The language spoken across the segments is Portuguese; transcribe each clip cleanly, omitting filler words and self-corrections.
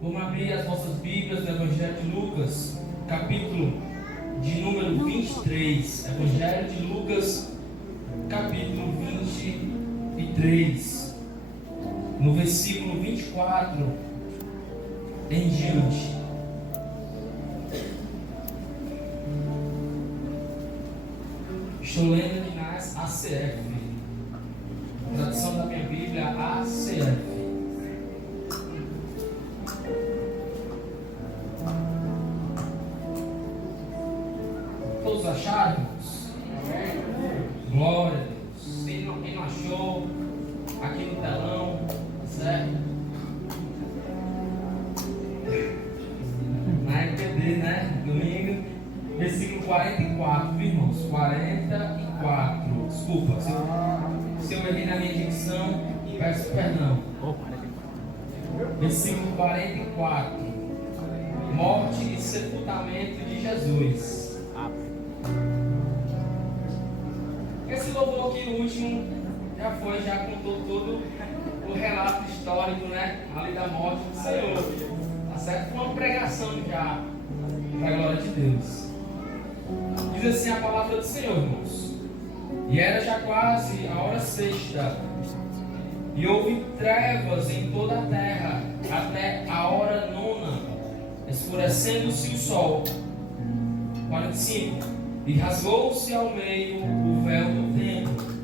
Vamos abrir as nossas Bíblias no Evangelho de Lucas, capítulo de número 23. Evangelho de Lucas, capítulo 23. No versículo 24 em diante. Estou lendo aqui na ACF, tradução da minha Bíblia, ACF. Todos acharam? Glória a Deus. Quem não achou, aqui no telão, certo? Na EPD, né? Domingo, versículo 44, viu, irmãos? 44. Desculpa, se eu errei na minha dicção, peço perdão. Versículo 44. Morte e sepultamento de Jesus. Esse louvor aqui, o último, já contou todo o relato histórico, né? Ali da morte do Senhor. Tá certo? Foi uma pregação já, para a glória de Deus. Diz assim a palavra do Senhor, irmãos. E era já quase a hora sexta, e houve trevas em toda a terra, até a hora nona, escurecendo-se o sol. 45. E rasgou-se ao meio o véu do templo.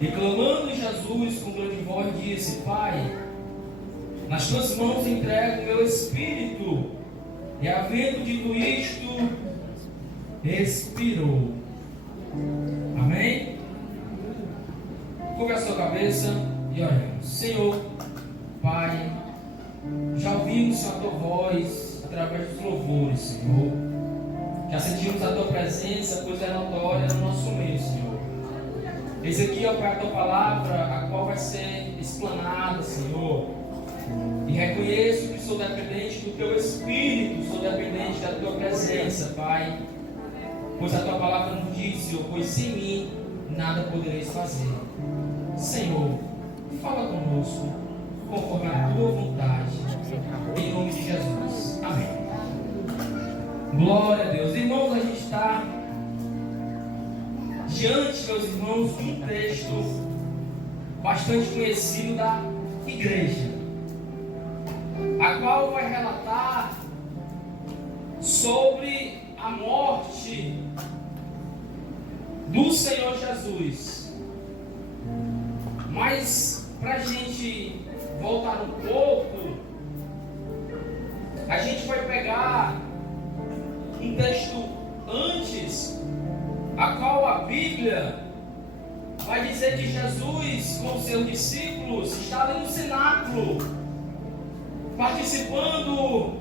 E clamando Jesus com grande voz, disse: Pai, nas tuas mãos entrego o meu espírito. E havendo dito isto, expirou. Amém? Curva a sua cabeça e oremos. Senhor, Pai, já ouvimos a tua voz através dos louvores, Senhor. Já sentimos a tua presença, pois é notória no nosso meio, Senhor. Esse aqui é a tua palavra, a qual vai ser explanada, Senhor. E reconheço que sou dependente do teu Espírito, sou dependente da tua presença, Pai. Pois a tua palavra nos diz, Senhor, pois sem mim nada podereis fazer. Senhor, fala conosco, conforme a tua vontade. Em nome de Jesus. Amém. Glória a Deus. Irmãos, a gente está diante, meus irmãos, de um texto bastante conhecido da igreja, a qual vai relatar sobre a morte do Senhor Jesus. Mas, para a gente voltar um pouco, a gente vai pegar um texto antes, a qual a Bíblia vai dizer que Jesus, com seus discípulos, está ali no cenáculo, participando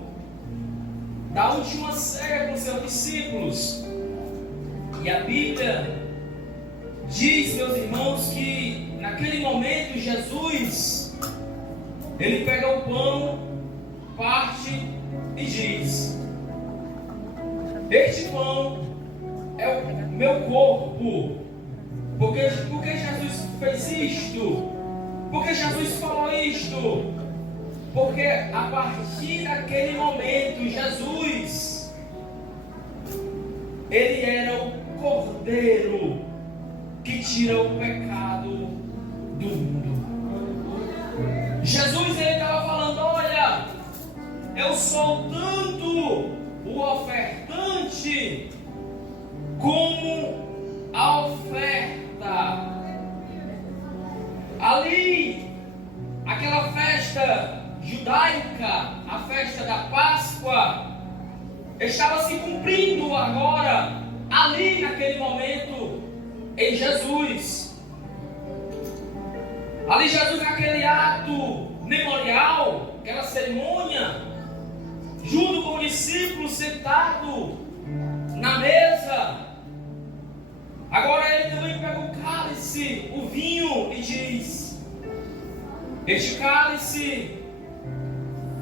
da última ceia com seus discípulos. E a Bíblia diz, meus irmãos, que naquele momento Jesus, ele pega o pão, parte e diz: este pão é o meu corpo. Por que Jesus fez isto? Por que Jesus falou isto? Porque a partir daquele momento, Jesus, ele era o Cordeiro que tira o pecado do mundo. Jesus, ele estava falando: olha, eu sou tanto o ofertante como a oferta. Ali, aquela festa judaica, a festa da Páscoa, estava se cumprindo agora, ali naquele momento, em Jesus. Ali Jesus, naquele ato memorial, aquela cerimônia, junto com o discípulo sentado na mesa. Agora ele também pega o cálice, o vinho, e diz: este cálice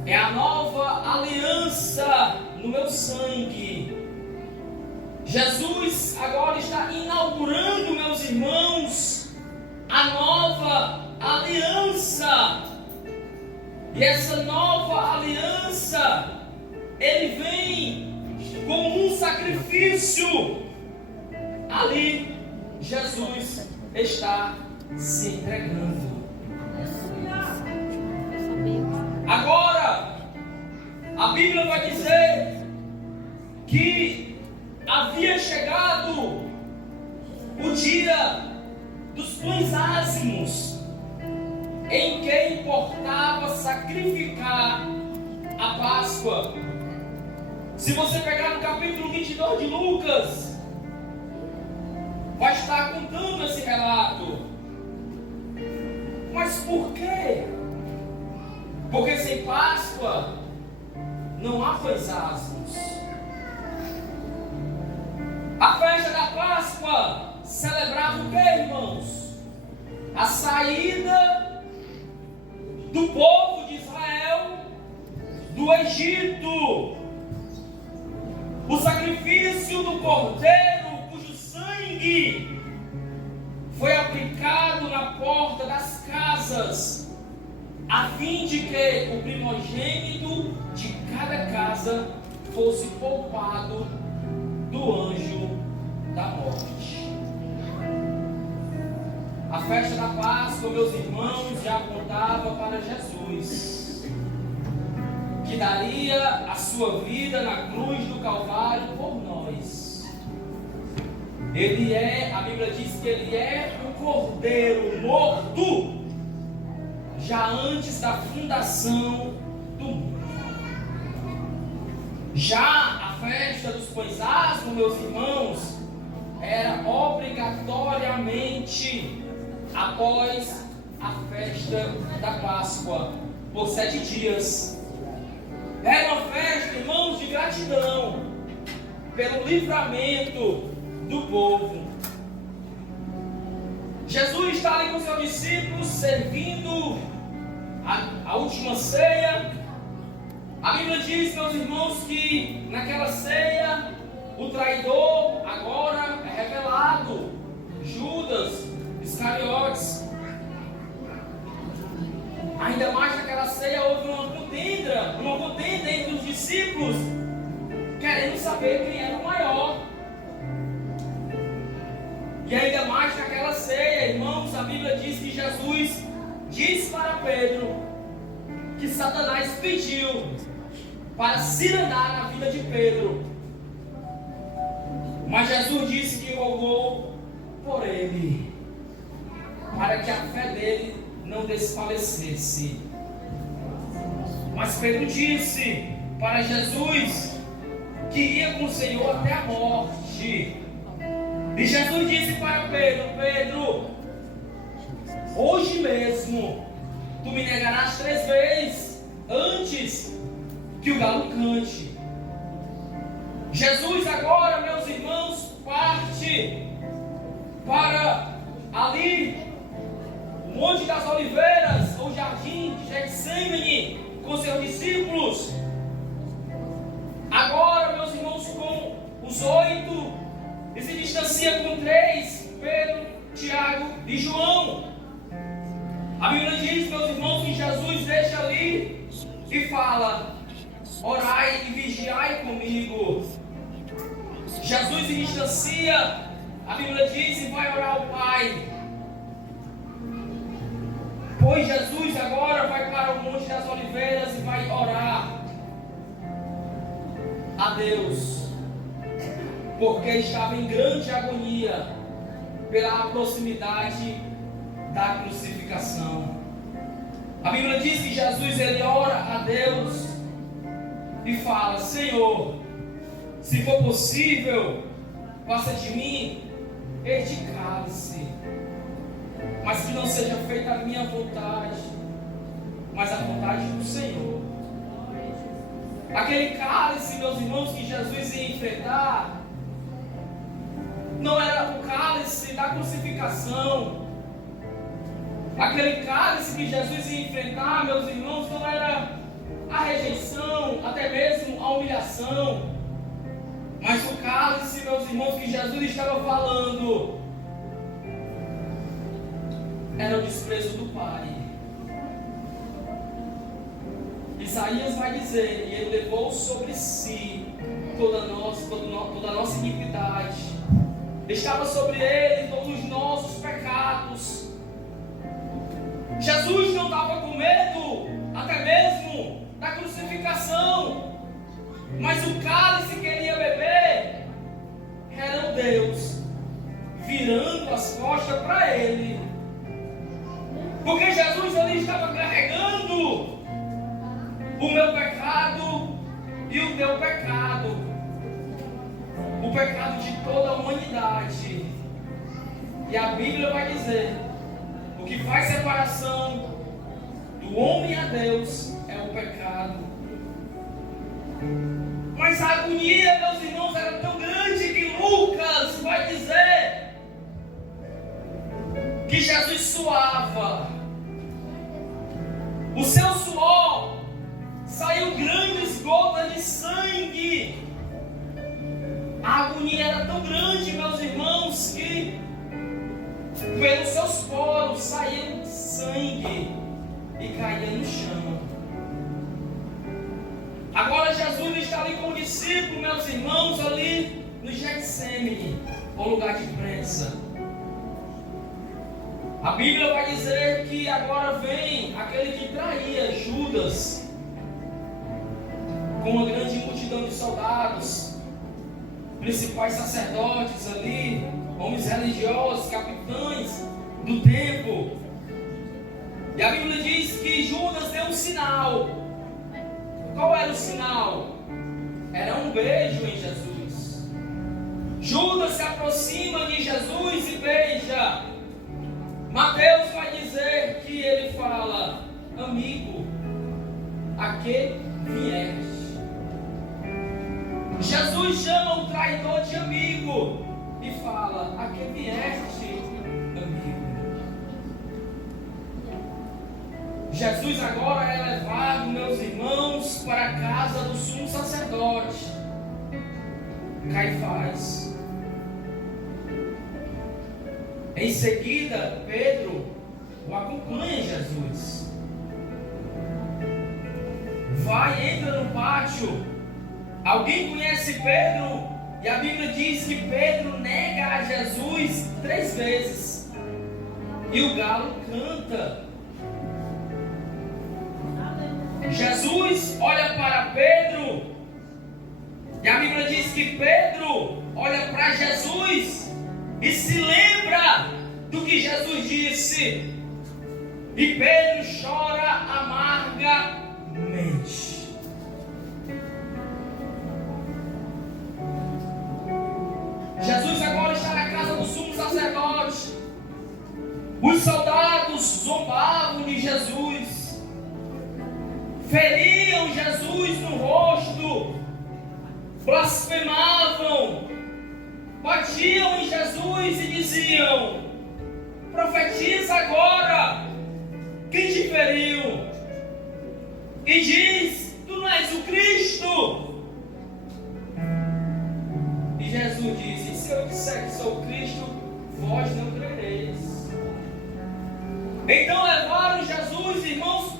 é a nova aliança no meu sangue. Jesus agora está inaugurando, meus irmãos, a nova aliança. E essa nova aliança, ele vem como um sacrifício. Ali, Jesus está se entregando. Agora, a Bíblia vai dizer que havia chegado o dia dos pães ázimos, em que importava sacrificar a Páscoa. Se você pegar no capítulo 22 de Lucas, vai estar contando esse relato. Mas por quê? Porque sem Páscoa não há pães ázimos. A festa da Páscoa celebrava o que, irmãos? A saída do povo de Israel do Egito. O sacrifício do cordeiro, cujo sangue foi aplicado na porta das casas, a fim de que o primogênito de cada casa fosse poupado do anjo da morte. A festa da Páscoa, meus irmãos, já apontava para Jesus, que daria a sua vida na cruz do Calvário por nós. Ele é, a Bíblia diz que ele é o cordeiro morto já antes da fundação do mundo. Já a festa dos pães ázimos, meus irmãos, era obrigatoriamente após a festa da Páscoa, por 7 dias. Era uma festa, irmãos, de gratidão pelo livramento do povo. Jesus está ali com seus discípulos servindo a última ceia. A Bíblia diz, meus irmãos, que naquela ceia o traidor agora é revelado, Judas Iscariotes. Ainda mais naquela ceia houve uma contenda entre os discípulos, querendo saber quem era o maior. E ainda mais naquela ceia, irmãos, a Bíblia diz que Jesus disse para Pedro que Satanás pediu para cirandar na vida de Pedro. Mas Jesus disse que rogou por ele, para que a fé dele não desfalecesse. Mas Pedro disse para Jesus que ia com o Senhor até a morte. E Jesus disse para Pedro: Pedro, hoje mesmo tu me negarás 3 vezes antes que o galo cante. Jesus agora, meus irmãos, parte para ali o Monte das Oliveiras, ou Jardim de Getsemane, com seus discípulos. Agora, meus irmãos, com os 8, e se distancia com 3, Pedro, Tiago e João. A Bíblia diz, meus irmãos, que Jesus deixa ali e fala: orai e vigiai comigo. Jesus se distancia, a Bíblia diz, e vai orar ao Pai. Pois Jesus agora vai para o Monte das Oliveiras e vai orar a Deus, porque estava em grande agonia pela proximidade da crucificação. A Bíblia diz que Jesus, ele ora a Deus e fala: Senhor, se for possível, passa de mim este cálice, mas que não seja feita a minha vontade, mas a vontade do Senhor. Aquele cálice, meus irmãos, que Jesus ia enfrentar, não era o cálice da crucificação. Aquele cálice que Jesus ia enfrentar, meus irmãos, não era a rejeição, até mesmo a humilhação. Mas o cálice, meus irmãos, que Jesus estava falando, era o desprezo do Pai. Isaías vai dizer: e ele levou sobre si toda a nossa iniquidade. Estava sobre ele todos os nossos pecados. Jesus não estava com medo, até mesmo da crucificação, mas o cálice que ele ia beber era o Deus virando as costas para ele, porque Jesus ali estava carregando o meu pecado e o teu pecado, o pecado de toda a humanidade. E a Bíblia vai dizer: o que faz separação do homem a Deus é o pecado. Mas a agonia, meus irmãos, era tão grande que Lucas vai dizer que Jesus suava. O seu suor saiu grandes gotas de sangue. A agonia era tão grande, meus irmãos, que pelos seus poros saía sangue e caía no chão. Agora Jesus está ali com o discípulo, meus irmãos, ali no Getsemane, o lugar de prensa. A Bíblia vai dizer que agora vem aquele que traía, Judas, com uma grande multidão de soldados, principais sacerdotes ali, homens religiosos, capitães do templo. E a Bíblia diz que Judas deu um sinal. Qual era o sinal? Era um beijo em Jesus. Judas se aproxima de Jesus e beija. Mateus vai dizer que ele fala: amigo, a que vieste? Jesus chama o traidor de amigo e fala: a que vieste, amigo? Jesus agora é levado, meus irmãos, para a casa do sumo sacerdote Caifás. Em seguida, Pedro o acompanha Jesus. Entra no pátio. Alguém conhece Pedro? E a Bíblia diz que Pedro nega a Jesus 3 vezes. E o galo canta. Jesus olha para Pedro. E a Bíblia diz que Pedro olha para Jesus e se lembra do que Jesus disse. E Pedro chora amargamente. Jesus agora está na casa do sumo sacerdote. Os soldados zombavam de Jesus, feriam Jesus no rosto, blasfemavam, batiam em Jesus e diziam: profetiza agora, quem te feriu? E diz: tu não és o Cristo. E Jesus disse: se eu disser que sou o Cristo, vós não crereis. Então levaram Jesus, irmãos,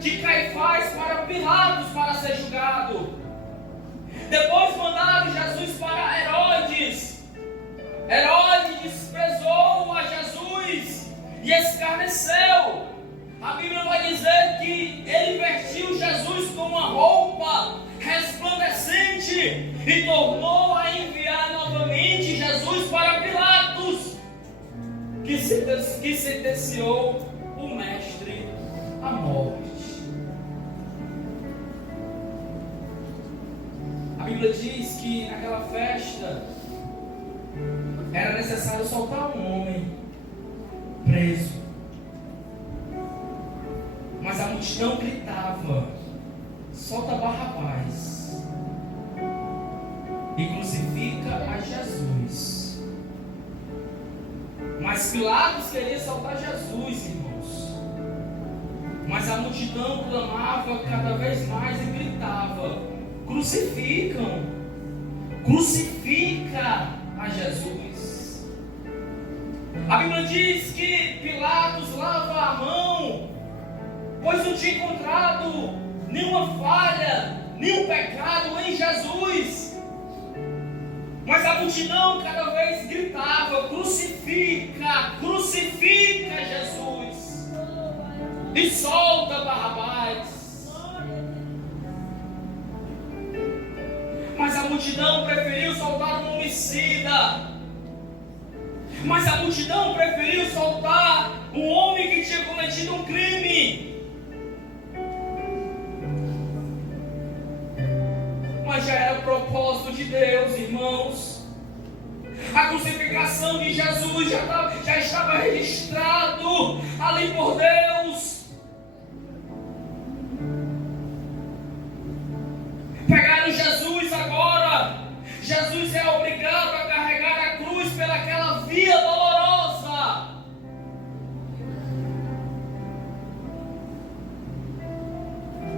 de Caifás para Pilatos para ser julgado. Depois mandaram Jesus para Herodes. Herodes desprezou a Jesus e escarneceu. A Bíblia vai dizer que ele vestiu Jesus com uma roupa resplandecente e tornou a enviar novamente Jesus para Pilatos, que sentenciou o mestre à morte. A Bíblia diz que naquela festa era necessário soltar um homem preso, mas a multidão gritava: solta Barrabás e crucifica a Jesus. Mas Pilatos queria soltar Jesus, irmãos, mas a multidão clamava cada vez mais e gritava: crucifica a Jesus. A Bíblia diz que Pilatos lava a mão, pois não tinha encontrado nenhuma falha, nenhum pecado em Jesus. Mas a multidão cada vez gritava: crucifica, crucifica Jesus e solta Barrabás. Mas a multidão preferiu soltar um homicida. Mas a multidão preferiu soltar um homem que tinha cometido um crime. Mas já era propósito de Deus, irmãos. A crucificação de Jesus já estava registrado ali por Deus. Pegaram Jesus agora. Jesus é obrigado a carregar a cruz pelaquela via dolorosa.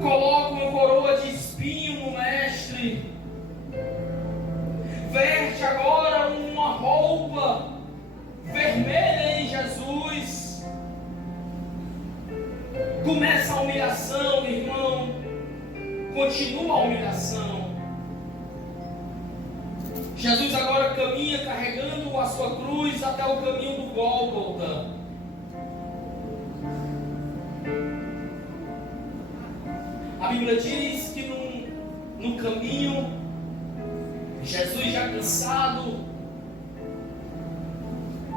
Coloca uma coroa de espinho no mestre. Verte agora uma roupa vermelha em Jesus. Começa a humilhação, irmão. Continua a humilhação. Jesus agora caminha carregando a sua cruz até o caminho do Gólgota. A Bíblia diz que no caminho, Jesus já cansado,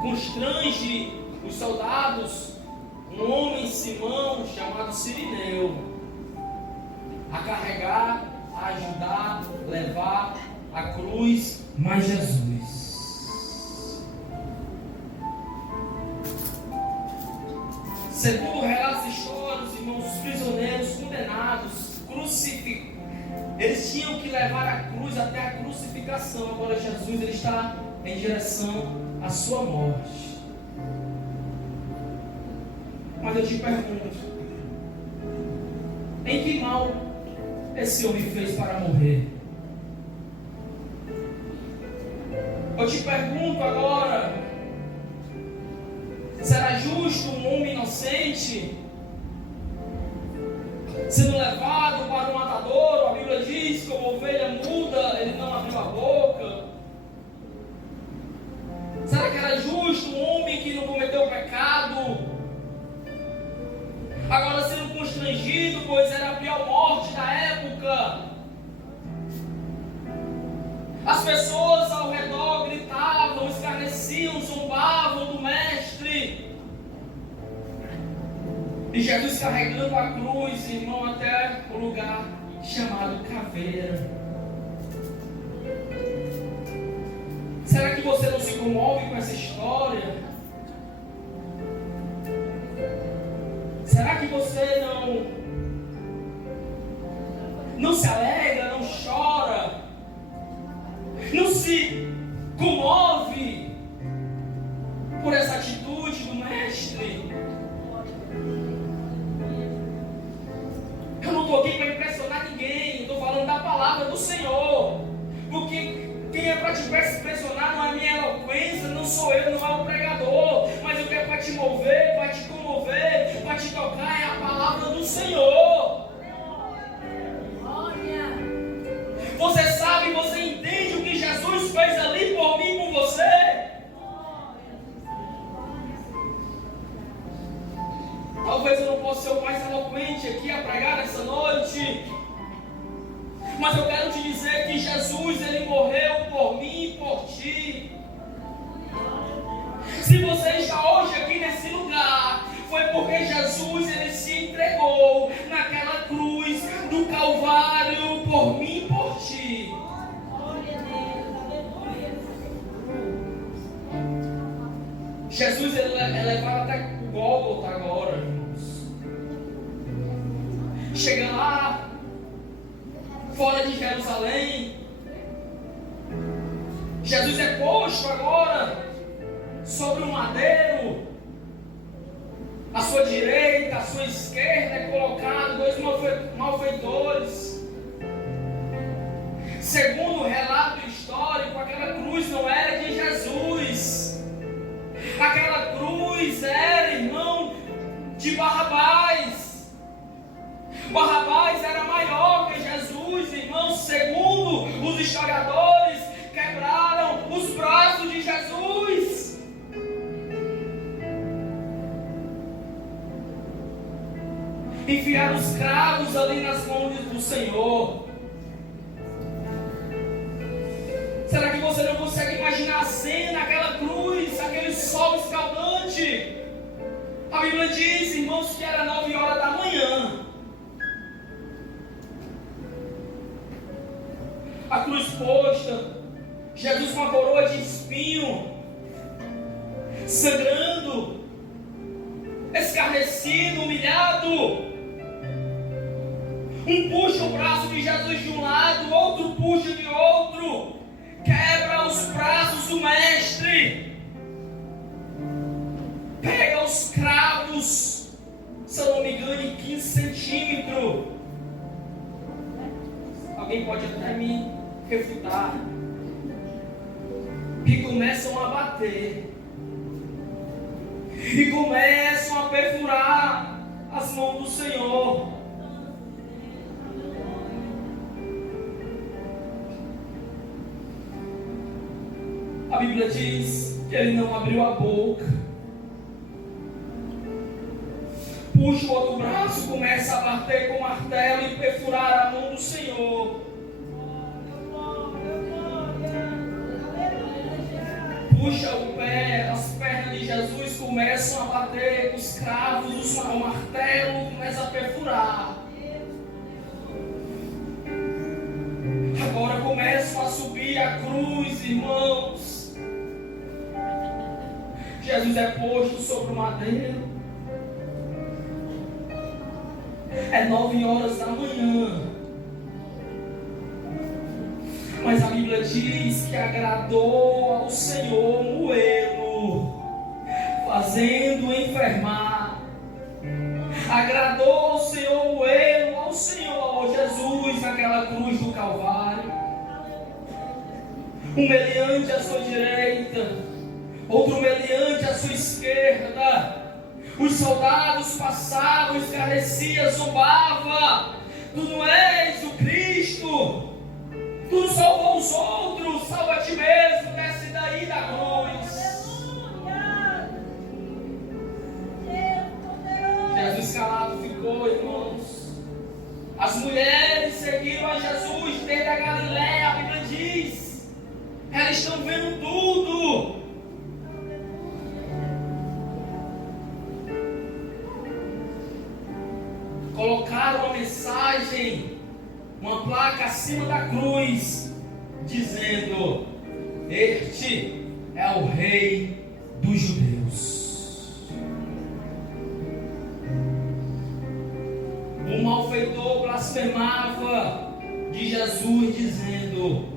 constrange os soldados, um homem Simão chamado Cirineu, a carregar, a ajudar, levar a cruz, mas Jesus, segundo relatos históricos, irmãos, os prisioneiros condenados, crucificados, eles tinham que levar a cruz até a crucificação. Agora Jesus ele está em direção à sua morte. Mas eu te pergunto, em que mal esse homem fez para morrer? Eu te pergunto agora, será justo um homem inocente sendo levado para o matadouro? A Bíblia diz que como ovelha muda, ele não abriu a boca. Será que era justo um homem que não cometeu pecado agora sendo constrangido, pois era a pior morte da época? As pessoas ao redor gritavam, escarneciam, zombavam do mestre. E Jesus carregando a cruz, irmão, até o lugar chamado Caveira. Será que você não se comove com essa história? Será que você não se alegra, não chora, não se comove por essa atitude do mestre? Eu não estou aqui para impressionar ninguém, estou falando da palavra do Senhor. Porque quem é para te impressionar não é a minha eloquência, não sou eu, não é o pregador. Mas o que é para te mover, para te comover, para te tocar é a palavra do Senhor. Você sabe, você entende o que Jesus fez ali por mim e por você? Talvez eu não possa ser o mais eloquente aqui a pregar nessa noite, mas eu quero te dizer que Jesus, ele morreu por mim e por ti. Se você está hoje aqui nesse lugar, foi porque Jesus, ele se entregou naquela cruz do Calvário por mim e por ti. Jesus, ele é levado até o Gólgota agora, irmãos. Chega lá, fora de Jerusalém. Jesus é posto agora sobre um madeiro. À sua direita, à sua esquerda é colocado dois malfeitores. Segundo o relato histórico, aquela cruz não era de Jesus. Aquela cruz era, irmão, de Barrabás. Barrabás era os cravos ali nas mãos do Senhor. Será que você não consegue imaginar a cena, aquela cruz, aquele sol escaldante? A Bíblia diz, irmãos, que era 9 horas da manhã. A cruz posta, Jesus com a coroa de espinho, sangrando, escarnecido, humilhado. Um puxa o braço de Jesus de um lado, outro puxa de outro, quebra os braços do mestre, pega os cravos, se eu não me engano, em 15 centímetros. Alguém pode até me refutar. E começam a bater, e começam a perfurar as mãos do Senhor. A Bíblia diz que ele não abriu a boca. Puxa o outro braço, começa a bater com o martelo e perfurar a mão do Senhor. Puxa o pé, as pernas de Jesus começam a bater, os cravos, o martelo começa a perfurar. Agora começam a subir a cruz, irmãos. Jesus é posto sobre o madeiro. É 9 horas da manhã. Mas a Bíblia diz que agradou ao Senhor moê-lo, fazendo enfermar. Agradou ao Senhor moê-lo, ao Senhor Jesus naquela cruz do Calvário. Um meliante à sua direita, outro meliante à sua esquerda. Os soldados passavam, escarneciam, zombavam. Tu não és o Cristo. Tu salvou os outros, salva a ti mesmo, desce daí da cruz. Jesus calado ficou, irmãos. As mulheres seguiram a Jesus desde a Galiléia, a Bíblia diz. Elas estão vendo tudo. Colocaram uma mensagem, uma placa acima da cruz, dizendo: este é o Rei dos Judeus. O malfeitor blasfemava de Jesus, dizendo: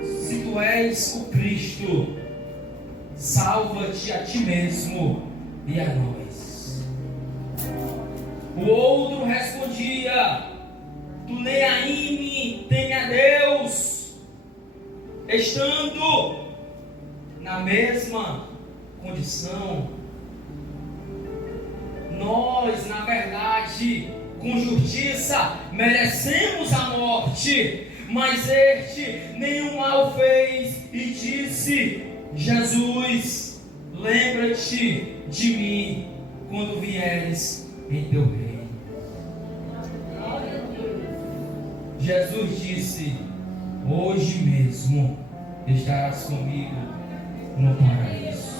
se tu és o Cristo, salva-te a ti mesmo e a nós. O outro respondia: tu nem aí teme a Deus, estando na mesma condição. Nós, na verdade, com justiça merecemos a morte, mas este nenhum mal fez. E disse Jesus: lembra-te de mim quando vieres em teu reino. Jesus disse: hoje mesmo estarás comigo no paraíso.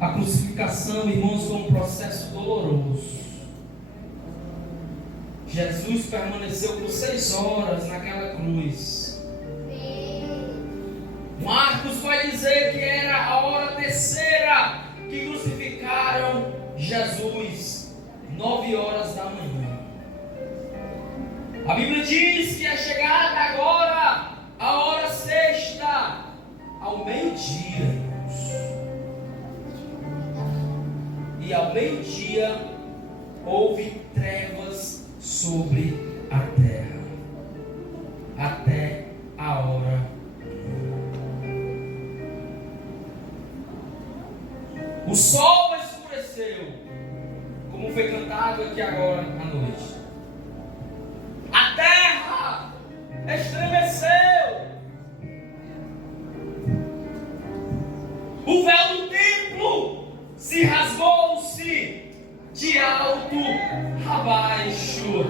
A crucificação, irmãos, foi um processo doloroso. Jesus permaneceu por 6 horas naquela cruz. Marcos vai dizer que era a hora terceira que crucificaram Jesus, 9 horas da manhã. A Bíblia diz que é chegada agora a hora sexta, ao meio-dia, irmãos. E ao meio-dia houve trevas sobre a terra, até a hora. O sol escureceu, como foi cantado aqui agora à noite. A terra estremeceu. se rasgou-se de alto a baixo.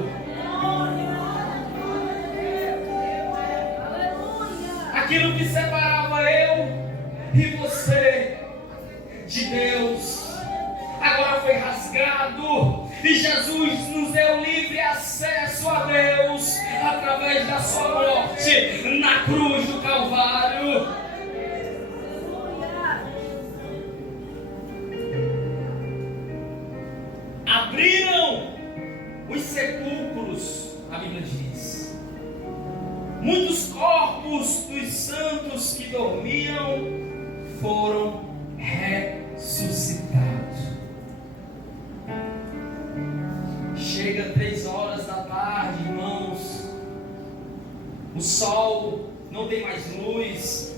Aquilo que separava eu e você de Deus agora foi rasgado, e Jesus nos deu livre acesso a Deus através da sua morte na cruz do Calvário. Abriram os sepulcros, a Bíblia diz. Muitos corpos dos santos que dormiam foram ressuscitados. Chega 3 horas da tarde, irmãos. O sol não tem mais luz.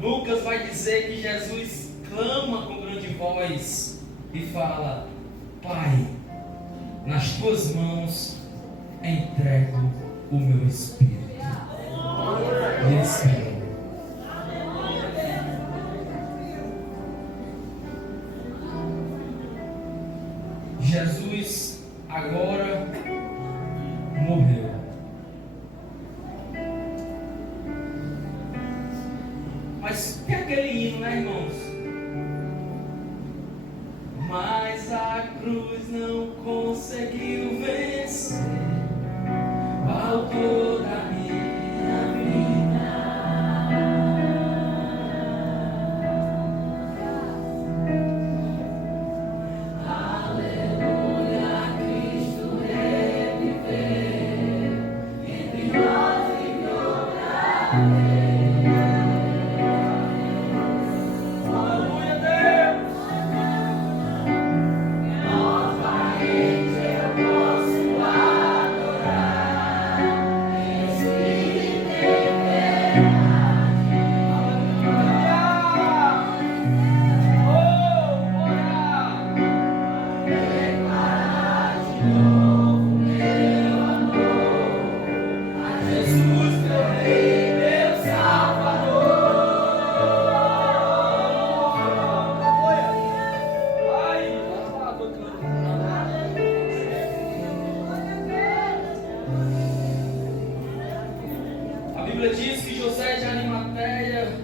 Lucas vai dizer que Jesus clama com grande voz e fala: Pai, nas tuas mãos entrego o meu espírito. E ele espera. Jesus agora morreu. Mas que é aquele hino, né, irmãos? Mas a cruz não conseguiu vencer o autor da minha vida. Aleluia, Cristo reviveu entre nós e outra vez. A Bíblia diz que José de Arimateia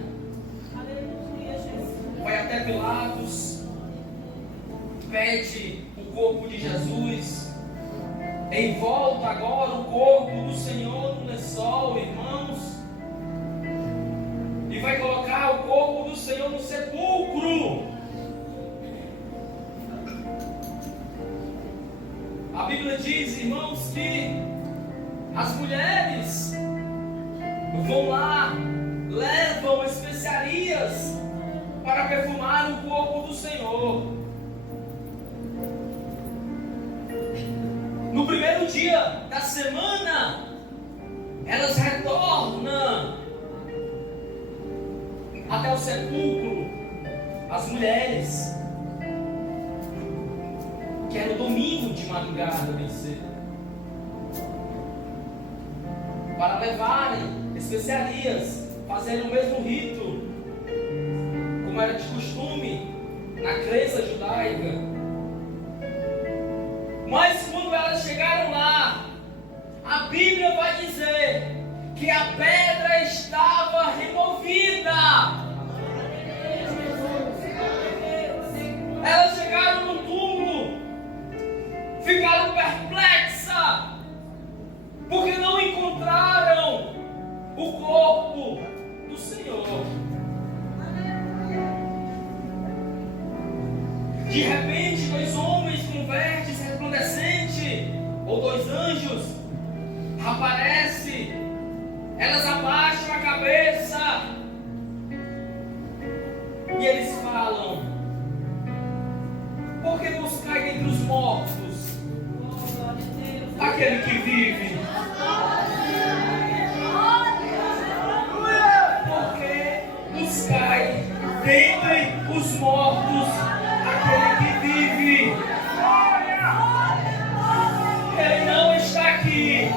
vai até Pilatos, pede o corpo de Jesus, envolta agora o corpo do Senhor no lençol, irmãos, e vai colocar o corpo do Senhor no sepulcro. A Bíblia diz, irmãos, que as mulheres vão lá, levam especiarias para perfumar o corpo do Senhor. No primeiro dia da semana, elas retornam até o sepulcro, as mulheres, que era o domingo de madrugada, bem cedo, para levarem especiarias, fazendo o mesmo rito, como era de costume na crença judaica. Mas quando elas chegaram lá, a Bíblia vai dizer que a pedra estava removida. Elas chegaram no túmulo, ficaram perplexas, porque não encontraram o corpo do Senhor. De repente, 2 homens com vestes resplandecentes, ou 2 anjos, aparecem. Elas abaixam a cabeça e eles falam: por que buscai entre os mortos aquele que vive? Buscai dentre os mortos aquele que vive. Ele não está aqui,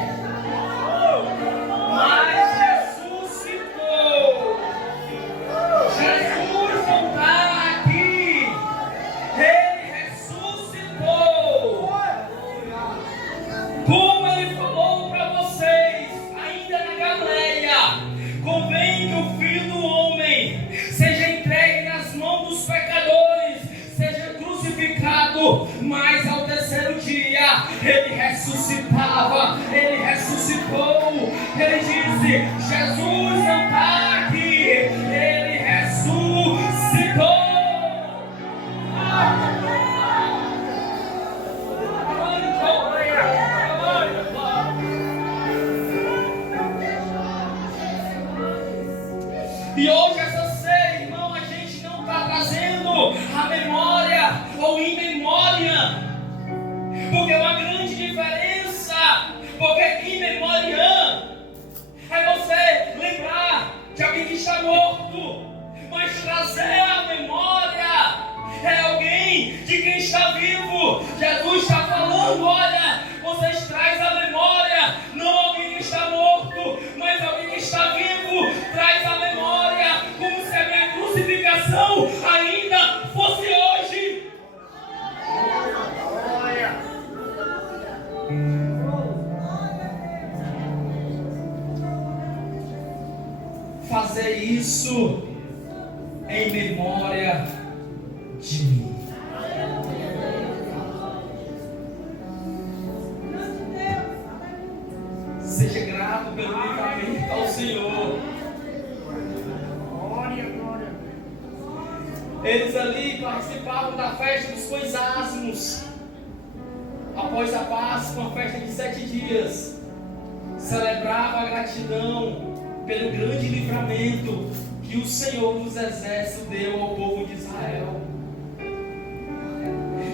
mas ressuscitou. Jesus não está aqui. mas ao terceiro dia ele ressuscitava, ele ressuscitou. Ele disse: Jesus não está aqui, ele ressuscitou. E hoje essa ceia, irmão, a gente não está trazendo a memória ou in memória, porque é uma grande diferença, porque in memoriam é você lembrar de alguém que está morto, mas trazer a memória é alguém de quem está vivo. Jesus está falando: olha, vocês trazem a memória, não alguém que está morto, mas alguém que está vivo. Traz a memória como se a minha crucificação ainda fosse hoje. Fazer isso em memória de mim. Seja grato pelo livramento ao Senhor. Eles ali participavam da festa dos pães asmos. Após a Páscoa, uma festa de 7 dias, celebrava a gratidão pelo grande livramento que o Senhor dos Exércitos deu ao povo de Israel.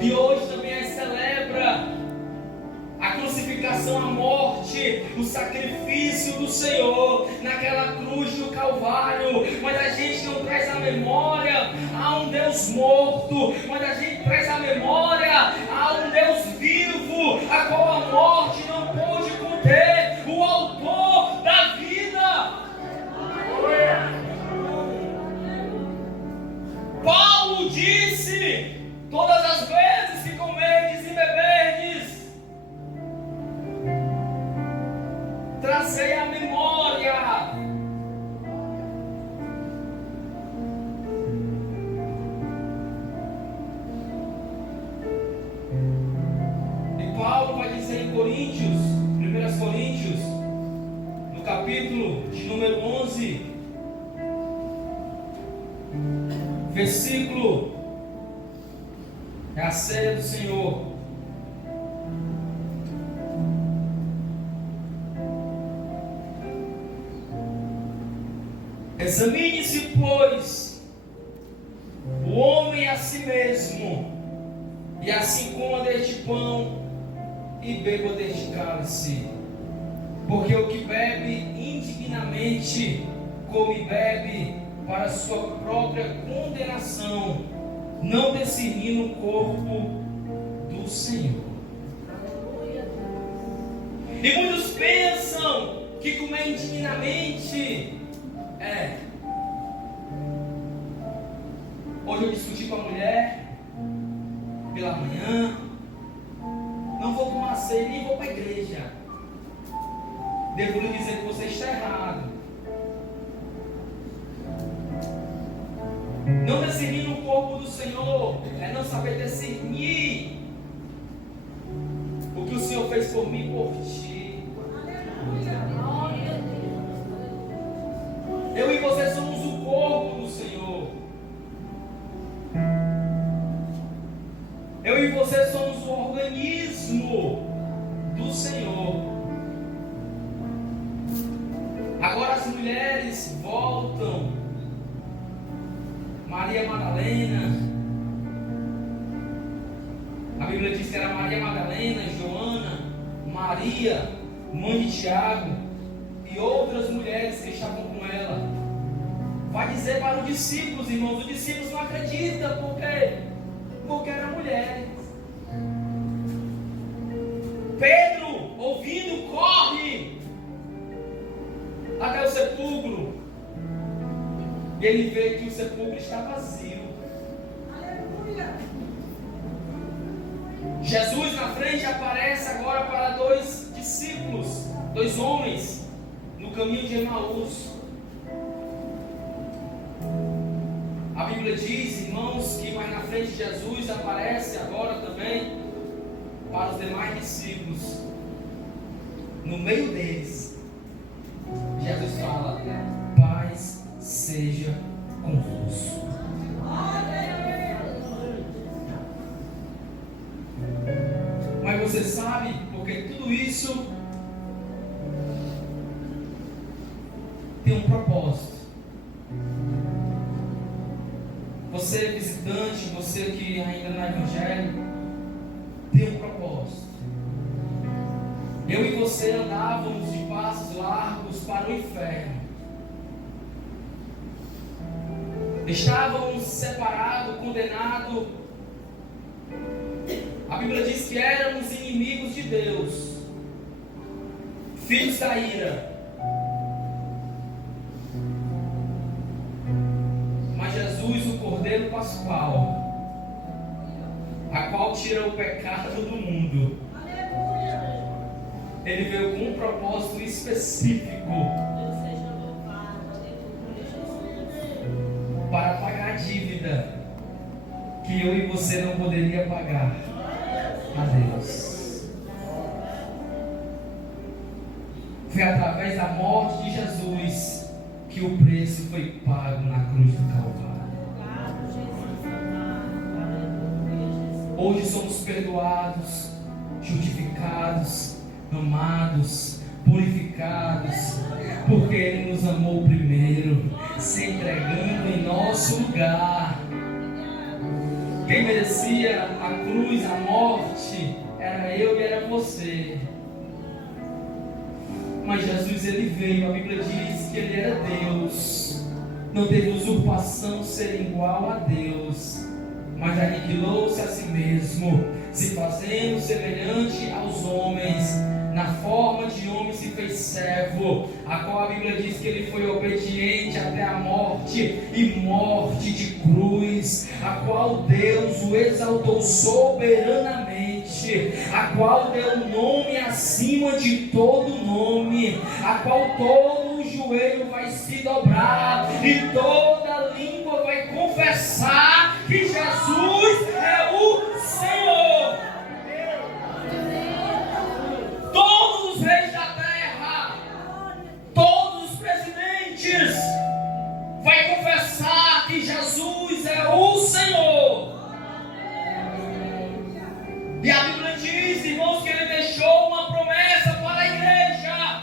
E hoje também celebra a crucificação, a morte, o sacrifício do Senhor naquela cruz do Calvário. Mas a gente não traz a memória a um Deus morto, mas a gente traz a memória a um Deus vivo, a qual a morte não pôde conter, o autor da vida. Paulo disse: todas as vezes que comerdes e beberdes, trazei a memória. E Paulo vai dizer em Coríntios, 1 Coríntios, no capítulo de número 11, versículo, é a ceia do Senhor. Examine-se, pois, o homem a si mesmo, e assim coma deste pão e beba deste cálice. Porque o que bebe indignamente, come e bebe para sua própria condenação, não discernindo o corpo do Senhor. E muitos pensam que comer indignamente hoje eu discuti com a mulher pela manhã, não vou tomar ceia, nem vou para a igreja. Devo lhe dizer que você está errado. Não discernir o corpo do Senhor é não saber discernir o que o Senhor fez por mim e por ti. Eu e você somos o corpo do Senhor. Eu e você somos o organismo do Senhor. Agora as mulheres voltam. Maria Madalena, a Bíblia diz que era Maria Madalena, Joana, Maria, mãe de Tiago, e outras mulheres que estavam com ela. Vai dizer para os discípulos, irmãos, os discípulos não acreditam, porque eram mulheres. Pedro, ouvindo, corre até o sepulcro. E ele vê que o sepulcro está vazio. Aleluia. Jesus na frente aparece agora para 2 discípulos, 2 homens, no caminho de Emaús. A Bíblia diz, irmãos, que mais na frente de Jesus aparece agora também para os demais discípulos, no meio deles, Jesus fala: paz seja convosco. Mas você sabe, porque tudo isso tem um propósito. Você visitante, você que ainda não é evangélico, tem um propósito. Eu e você andávamos de passos largos para o inferno. Estávamos separados, condenados. A Bíblia diz que éramos inimigos de Deus, filhos da ira. Mas Jesus, o Cordeiro Pascual, a qual tira o pecado do mundo, Ele veio com um propósito específico para pagar a dívida que eu e você não poderia pagar a Deus. Foi através da morte de Jesus que o preço foi pago na cruz do Calvário. Hoje somos perdoados, justificados, amados, purificados, porque Ele nos amou primeiro, se entregando em nosso lugar. Quem merecia a cruz, a morte, era eu e era você. Mas Jesus, Ele veio, a Bíblia diz que Ele era Deus, não teve usurpação ser igual a Deus, mas aniquilou-se a si mesmo, se fazendo semelhante aos homens, na forma de homem se fez servo, a qual a Bíblia diz que Ele foi obediente até a morte, e morte de cruz, a qual Deus o exaltou soberanamente, a qual deu nome acima de todo nome, a qual todo o joelho vai se dobrar, e toda língua vai confessar que Jesus é o Senhor. Todos os reis da terra, todos os presidentes vai confessar que Jesus é o Senhor. E a Bíblia diz, irmãos, que Ele deixou uma promessa para a igreja: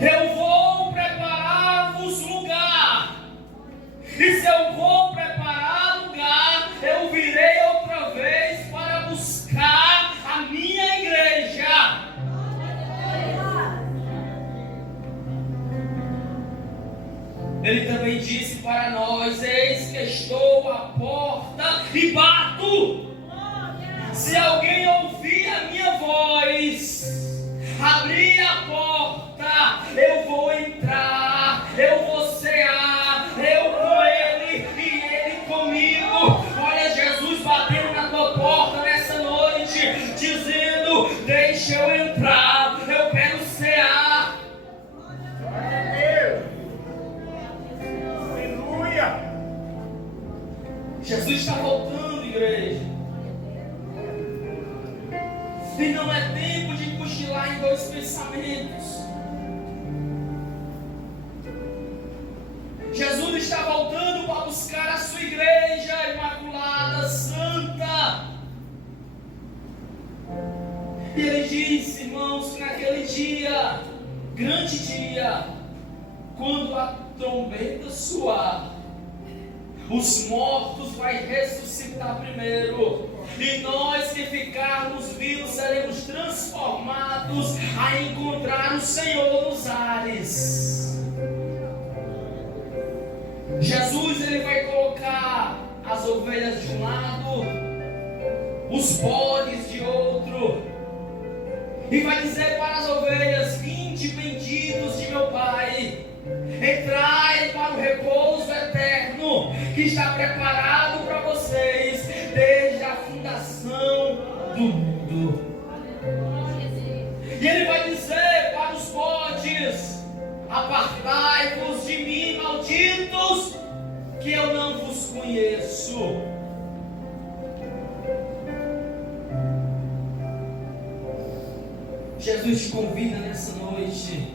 eu vou preparar-vos lugar, e se eu vou preparar lugar, eu virei outra vez para buscar a minha igreja. Ele também disse para nós: eis que estou à porta e bato. Se alguém ouvir a minha voz, abrir a porta, eu vou entrar, eu vou cear, eu com Ele e Ele comigo. Olha, Jesus batendo na tua porta nessa noite, dizendo: deixa eu entrar, eu quero cear. Aleluia! Jesus está voltando, igreja. E não é tempo de cochilar em dois pensamentos. Jesus está voltando para buscar a sua igreja imaculada, santa. E Ele disse, irmãos, que naquele dia, grande dia, quando a trombeta soar, os mortos vai ressuscitar primeiro, e nós que ficarmos vivos seremos transformados a encontrar o Senhor nos ares. Jesus, Ele vai colocar as ovelhas de um lado, os bodes de outro, e vai dizer para as ovelhas: vinde, benditos de meu Pai, entrai para o repouso eterno que está preparado para vocês desde a fundação do mundo. E Ele vai dizer para os bodes: apartai-vos de mim, malditos, que eu não vos conheço. Jesus te convida nessa noite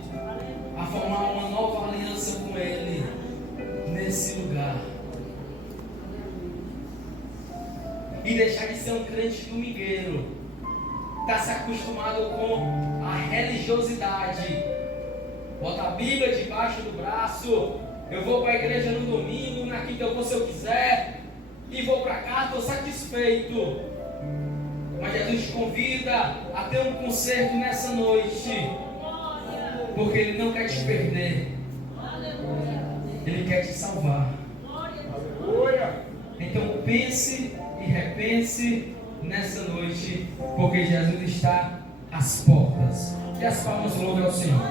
a formar uma nova aliança com Ele nesse lugar. E deixar de ser um crente domingueiro. Está se acostumado com a religiosidade. Bota a Bíblia debaixo do braço. Eu vou para a igreja no domingo, na quinta eu vou se eu quiser. E vou para casa, estou satisfeito. Mas Jesus te convida a ter um concerto nessa noite. Porque Ele não quer te perder. Ele quer te salvar. Então pense e repense nessa noite, porque Jesus está às portas. E as palmas louvem ao Senhor.